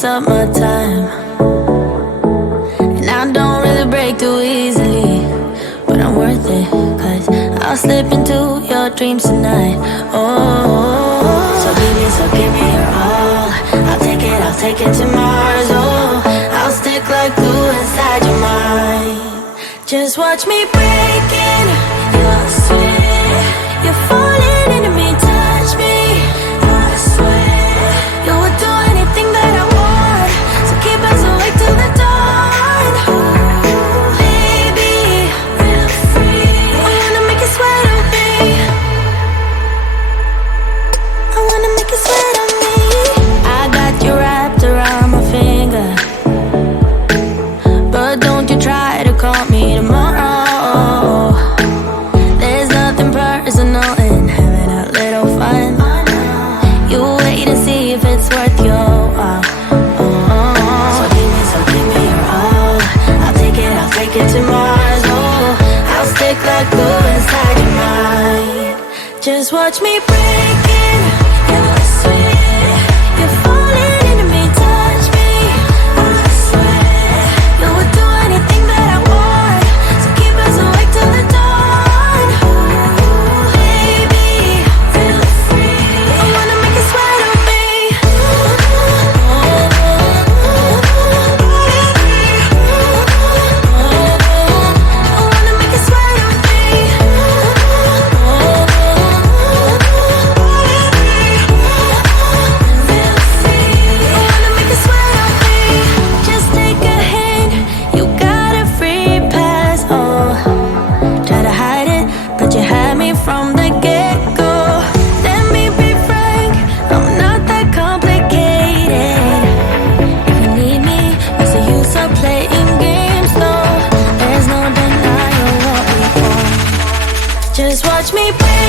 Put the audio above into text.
takes up my time, and I don't really break too easily, but I'm worth it, 'cause I'll slip into your dreams tonight. Oh, so give me your all. I'll take it to Mars. Oh, I'll stick like glue inside your mind. Just watch me breaking your sweat. You're falling into me, touch me, I swear. You would do anything that I want, so keep us awake till the dawn. Baby, feel free. I wanna make you sweat on me. I wanna make you sweat on me. I got you wrapped around my finger, but don't you try to call me tomorrow. There's nothing personal in having a little fun. You wait and see if it's worth your while. So give me your all. I'll take it to Mars. Oh, I'll stick like glue inside your mind. Just watch me breaking your sweat. You're falling into me, touch me, I swear. You would do anything that I want, so keep us awake till the dawn. Baby, feel free. I wanna make you sweat on me. I wanna make you sweat on me. Feel free. I wanna make you sweat on me. Just take a hint, you got a free pass. Oh, try to hide it, but you had me from the get-go. Let me be frank, I'm not that complicated. If you need me, what's the use of playing games? No, there's no denying what we want. Just watch me break